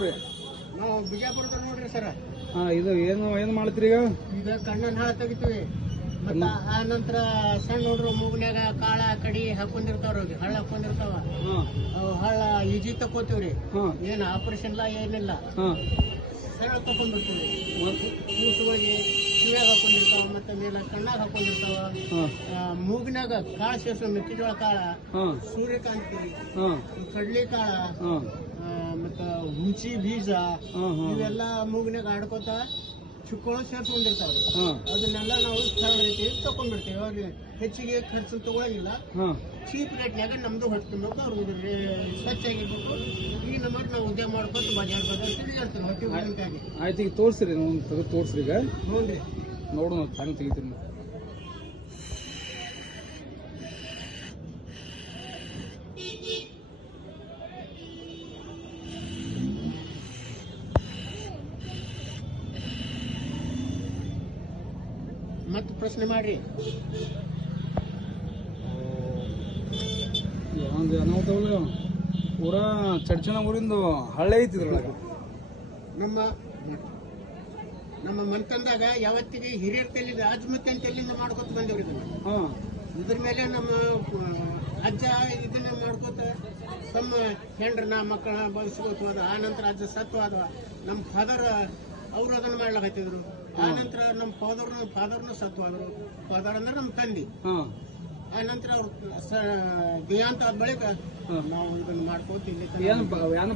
ನಾವು ಬಿಜಾಪುರದಾಗ ನೋಡ್ರಿ ಸರ್. ಇದು ಏನು ಮಾಡ್ತೀರಿ ಈಗ? ಈಗ ಕಣ್ಣನ್ ಹಾಳ ತೆಗಿತೀವಿ. ಮತ್ತ ಆ ನಂತರ ಸಣ್ಣ ಹುಡ್ರು ಮೂಗ್ನ್ಯಾಗ ಕಾಳ ಕಡಿ ಹಾಕೊಂಡಿರ್ತಾವ್ರಿ, ಹಳ್ಳ ಹಾಕೊಂಡಿರ್ತಾವ. ಅವು ಹಳ್ಳ ಈಜಿ ತಕೋತೀವ್ರಿ. ಏನ್ ಆಪರೇಷನ್ ಇಲ್ಲ ಏನಿಲ್ಲ, ಸರಳ ತಕೊಂಡ್ಬಿಡ್ತೀವಿ. ಕೂಸುಗಳಿಗೆ ಕಿವ್ಯಾಗ ಹಾಕೊಂಡಿರ್ತಾವ, ಮತ್ತೆ ಮೇಲೆ ಕಣ್ಣಾಗ ಹಾಕೊಂಡಿರ್ತಾವ. ಮೂಗ್ನ್ಯಾಗ ಕಾಳ ಸೇರ್ಸೋ ಮೆಕ್ಕೆಜೋಳ ಕಾಳ, ಸೂರ್ಯಕಾಂತಿ, ಕಡ್ಲಿ ಕಾಳ, ಮತ್ತ ಹುಂಚಿ ಬೀಜ ಇವೆಲ್ಲ ಮೂಗ್ನ್ಯಾಗ ಆಡ್ಕೋತ ಚುಕ್ಕೋಳ ಸೇರ್ಸ್ಕೊಂಡಿರ್ತಾವ್ರಿ. ಅದನ್ನೆಲ್ಲ ನಾವು ಸರಳ ರೀತಿ ತಕೊಂಡ್ಬಿಡ್ತೇವೆ. ಅವಾಗ ಹೆಚ್ಚಿಗೆ ಖರ್ಚು ತಗೊಳಂಗಿಲ್ಲ. ಚೀಪ್ ರೇಟ್ನ್ಯಾಗ ನಮ್ದು ಹೊಟ್ಟೆ ತುಂಬೋದು ಅವ್ರಿಗೆ ಸ್ವಚ್ಛ ಆಗಿರ್ಬೇಕು. ಈ ನಮ್ಮಲ್ಲಿ ನಾವು ಉದ್ಯೋಗ ಮಾಡ್ಕೊತ ಬಜಾರ್ ತಿರುಗಾಡ್ತೀವಿ ಹೊಟ್ಟೆ ಬರಂತಾಗಿ. ಆಯ್ತು, ಈಗ ತೋರಿಸ್ರಿ, ತೆಗೆದು ತೋರಿಸ್ರಿ. ಈಗ ನೋಡ್ರಿ, ನೋಡೋಣ ಹೆಂಗೆ ತೆಗಿತೀನಿ. ಮತ್ತೆ ಪ್ರಶ್ನೆ ಮಾಡ್ರಿ. ಒಂದು ಅನಾಹುತವಲ್ಲ, ಊರ ಚಡ್ಚನ ಊರಿಂದು ಹಳ್ಳಿ ಐತಿದ್ರೊಳಗೆ. ನಮ್ಮ ಮನ್ತಂದಾಗ ಯಾವತ್ತಿಗೆ ಹಿರಿಯರ ತಲೆಯಿಂದ ಅಜ್ಮತ್ತೆ ತಲೆಯಿಂದ ಮಾಡ್ಕೊತ ಬಂದೇವ್ರಿ ಇದನ್ನ. ಇದ್ರ ಮೇಲೆ ನಮ್ಮ ಅಜ್ಜ ಇದನ್ನ ಮಾಡ್ಕೋತ ತಮ್ಮ ಹೆಂಡ್ರನ್ನ ಮಕ್ಕಳನ್ನ ಬದುಸ್ಕೋತ ಹೋದ. ಆ ನಂತರ ಅಜ್ಜ ಸತ್ವಾದ. ನಮ್ಮ ಫಾದರ್ ಅವ್ರು ಅದನ್ನ ಮಾಡ್ಲಾಕತ್ತಿದ್ರು. ಆ ನಂತರ ನಮ್ಮ ಫಾದರ್ನು ಸತ್ವಾದ್ರು. ಫಾದರ್ ಅಂದ್ರೆ ನಮ್ಮ ತಂದೆ. ಆ ನಂತರ ಅವ್ರು ದೇಹಾಂತ ಆದ ಬಳಿಕ ನಾವು ಇದನ್ನ ಮಾಡ್ಕೋತ ಇಲ್ಲಿ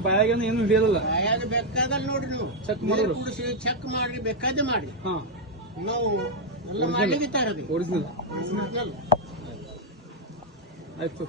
ಬಾಯಾಗ ಏನು ಹಿಡಿಯೋದಿಲ್ಲ. ಬಾಯಾಗ ಬೇಕಾದಲ್ಲಿ ನೋಡ್ರಿ, ನೀವು ಚೆಕ್ ಮಾಡಿ ಕುಡಿಸಿ ಚೆಕ್ ಮಾಡ್ರಿ, ಬೇಕಾದ್ರೆ ಮಾಡಿ. ನಾವು ಎಲ್ಲ ಮಾಡ್ಲಿಕ್ಕೆ ಒರಿಜಿನಲ್ ಆಯ್ತು.